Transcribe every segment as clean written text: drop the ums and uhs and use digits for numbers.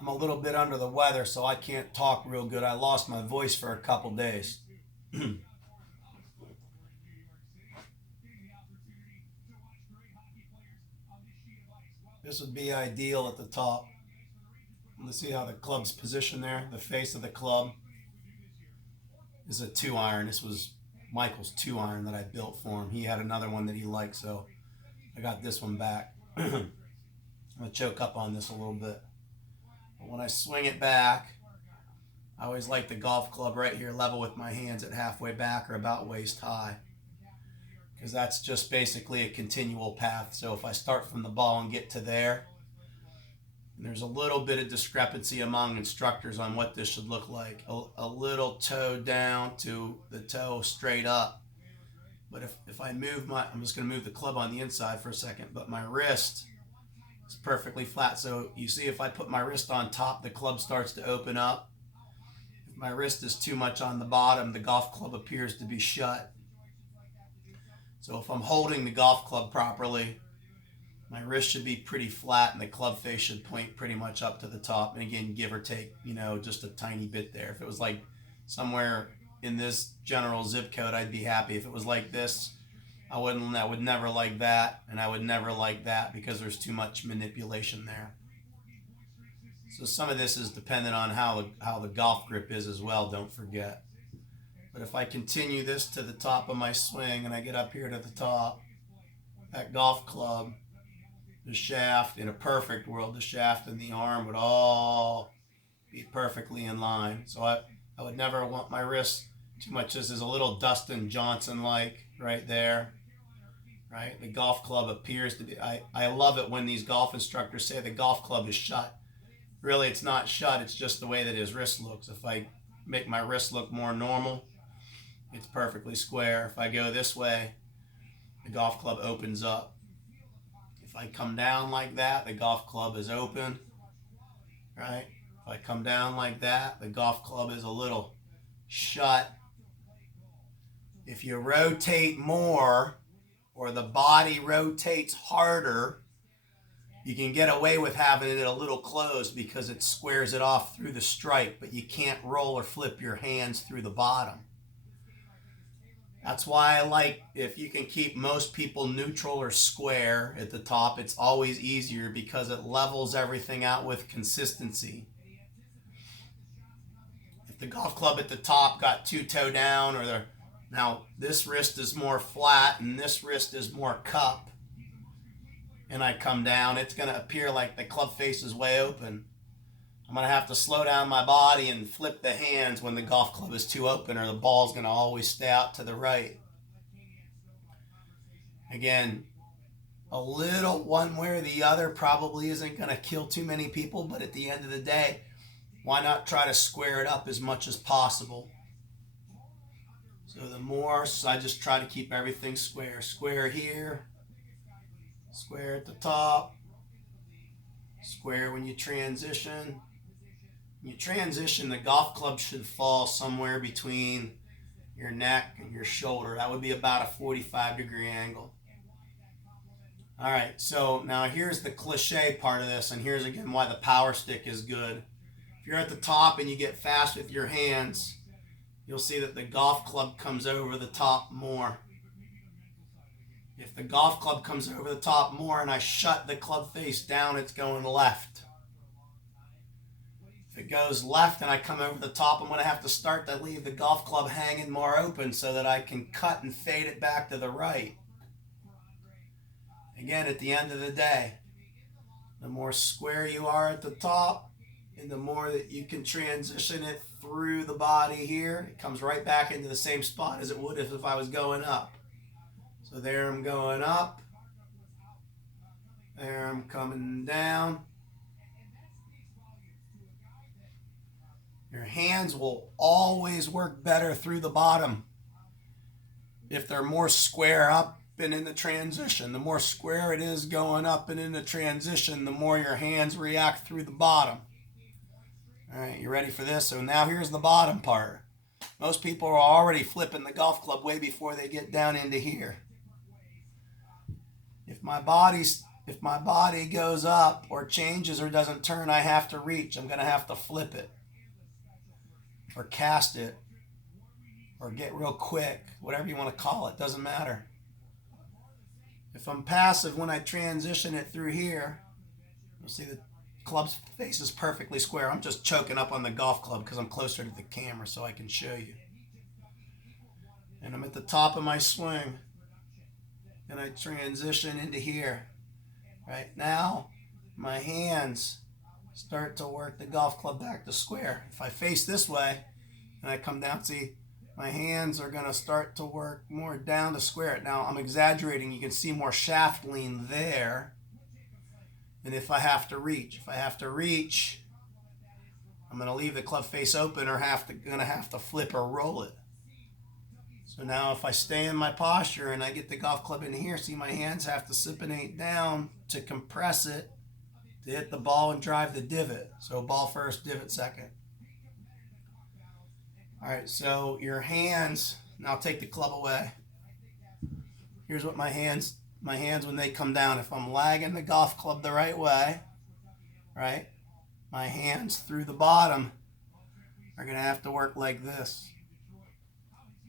I'm a little bit under the weather, so I can't talk real good. I lost my voice for a couple days. This would be ideal at the top. Let's see how the club's positioned there. The face of the club is a 2-iron. This was Michael's 2-iron that I built for him. He had another one that he liked, so I got this one back. I'm going to choke up on this a little bit. But when I swing it back, I always like the golf club right here level with my hands at halfway back or about waist high, because that's just basically a continual path. So if I start from the ball and get to there, and there's a little bit of discrepancy among instructors on what this should look like. A little toe down to the toe straight up. But if I move I'm just going to move the club on the inside for a second, but my wrist is perfectly flat. So you see, if I put my wrist on top, the club starts to open up. If my wrist is too much on the bottom, the golf club appears to be shut. So if I'm holding the golf club properly, my wrist should be pretty flat and the club face should point pretty much up to the top. And again, give or take, just a tiny bit there. If it was like somewhere in this general zip code, I'd be happy. If it was like this, I would never like that, and I would never like that, because there's too much manipulation there. So some of this is dependent on how the golf grip is as well, don't forget. But if I continue this to the top of my swing and I get up here to the top, that golf club, the shaft, in a perfect world, the shaft and the arm would all be perfectly in line. So I would never want my wrist too much. This is a little Dustin Johnson like right there, right? The golf club appears to be, I love it when these golf instructors say the golf club is shut. Really, it's not shut, it's just the way that his wrist looks. If I make my wrist look more normal, it's perfectly square. If I go this way, the golf club opens up. If I come down like that, the golf club is open, right? If I come down like that, the golf club is a little shut. If you rotate more, or the body rotates harder, you can get away with having it a little closed because it squares it off through the stripe, but you can't roll or flip your hands through the bottom. That's why I like, if you can keep most people neutral or square at the top, it's always easier because it levels everything out with consistency. If the golf club at the top got too toe down, now this wrist is more flat and this wrist is more cup, and I come down, it's going to appear like the club face is way open. I'm going to have to slow down my body and flip the hands when the golf club is too open, or the ball's going to always stay out to the right. Again, a little one way or the other probably isn't going to kill too many people, but at the end of the day, why not try to square it up as much as possible? So I just try to keep everything square. Square here, square at the top, square when you transition. When you transition, the golf club should fall somewhere between your neck and your shoulder. That would be about a 45-degree angle. All right, so now here's the cliche part of this, and here's again why the power stick is good. If you're at the top and you get fast with your hands, you'll see that the golf club comes over the top more. If the golf club comes over the top more and I shut the club face down, it's going left. If it goes left and I come over the top, I'm going to have to start to leave the golf club hanging more open so that I can cut and fade it back to the right. Again, at the end of the day, the more square you are at the top, and the more that you can transition it through the body here, it comes right back into the same spot as it would if I was going up. So there I'm going up, there I'm coming down. Your hands will always work better through the bottom if they're more square up and in the transition. The more square it is going up and in the transition, the more your hands react through the bottom. All right, you ready for this? So now here's the bottom part. Most people are already flipping the golf club way before they get down into here. If If my body goes up or changes or doesn't turn, I have to reach. I'm going to have to flip it or cast it or get real quick, whatever you want to call it, doesn't matter. If I'm passive when I transition it through here, you'll see the club's face is perfectly square. I'm just choking up on the golf club because I'm closer to the camera so I can show you. And I'm at the top of my swing and I transition into here. Right now, my hands start to work the golf club back to square. If I face this way and I come down, see, my hands are going to start to work more down to square it. Now, I'm exaggerating. You can see more shaft lean there. And if I have to reach, I'm going to leave the club face open or going to have to flip or roll it. So now if I stay in my posture and I get the golf club in here, see my hands have to supinate down to compress it, to hit the ball and drive the divot. So ball first, divot second. All right, so your hands, now take the club away. Here's what my hands when they come down, if I'm lagging the golf club the right way, right, my hands through the bottom are going to have to work like this.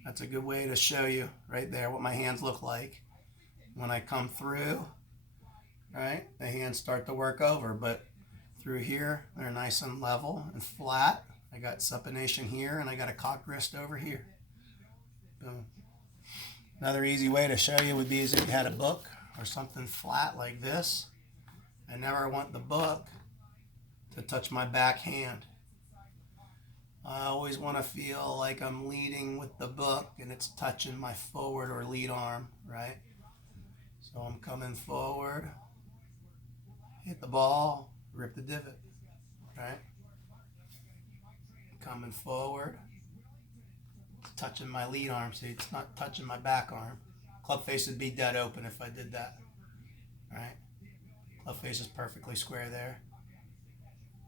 That's a good way to show you right there what my hands look like. When I come through, right, the hands start to work over, but through here, they're nice and level and flat. I got supination here, and I got a cock wrist over here. Boom. Another easy way to show you would be as if you had a book or something flat like this. I never want the book to touch my back hand. I always want to feel like I'm leading with the book and it's touching my forward or lead arm, right? So I'm coming forward, hit the ball, rip the divot, right? Coming forward, it's touching my lead arm. See, it's not touching my back arm. Club face would be dead open if I did that, right? Club face is perfectly square there.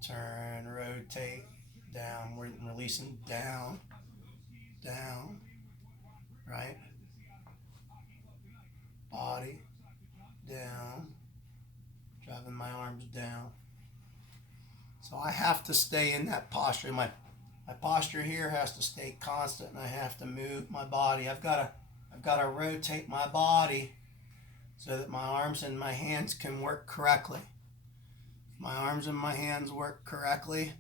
Turn, rotate, down, we're releasing down, down, right? Body, down, driving my arms down. So I have to stay in that posture. My posture here has to stay constant, and I have to move my body. I've got to rotate my body so that my arms and my hands can work correctly. If my arms and my hands work correctly,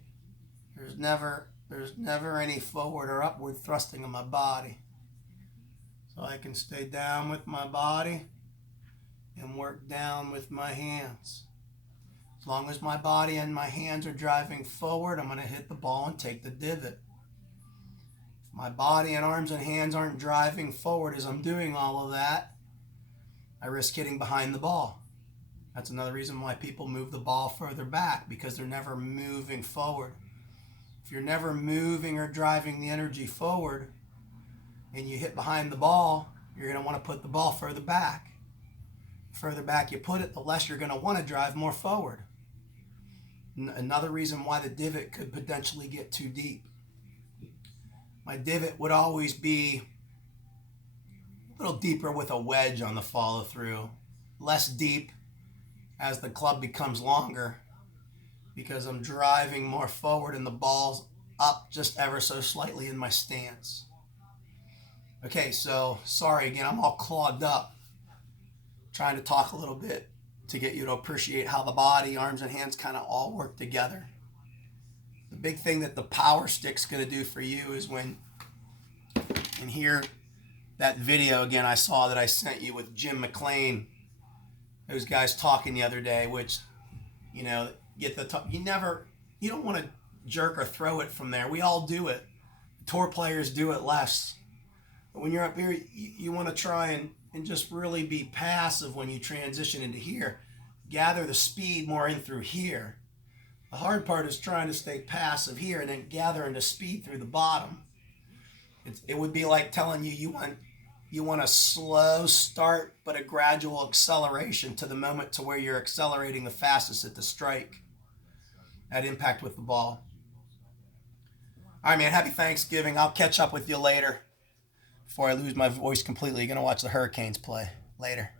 there's never any forward or upward thrusting of my body. So I can stay down with my body and work down with my hands. As long as my body and my hands are driving forward, I'm going to hit the ball and take the divot. If my body and arms and hands aren't driving forward as I'm doing all of that, I risk hitting behind the ball. That's another reason why people move the ball further back, because they're never moving forward. If you're never moving or driving the energy forward and you hit behind the ball, you're going to want to put the ball further back. The further back you put it, the less you're going to want to drive more forward. Another reason why the divot could potentially get too deep. My divot would always be a little deeper with a wedge on the follow through. Less deep as the club becomes longer, because I'm driving more forward and the ball's up just ever so slightly in my stance. Okay, so sorry again, I'm all clogged up. Trying to talk a little bit to get you to appreciate how the body, arms, and hands kind of all work together. The big thing that the power stick's going to do for you is when, and here, that video again I saw that I sent you with Jim McLean, those guys talking the other day, which, you know, get the top. You don't want to jerk or throw it from there. We all do it. Tour players do it less. But when you're up here, you want to try and just really be passive when you transition into here. Gather the speed more in through here. The hard part is trying to stay passive here and then gathering the speed through the bottom. It would be like telling you want a slow start but a gradual acceleration to the moment to where you're accelerating the fastest at the strike. That impact with the ball. All right, man, happy Thanksgiving. I'll catch up with you later before I lose my voice completely. You're going to watch the Hurricanes play later.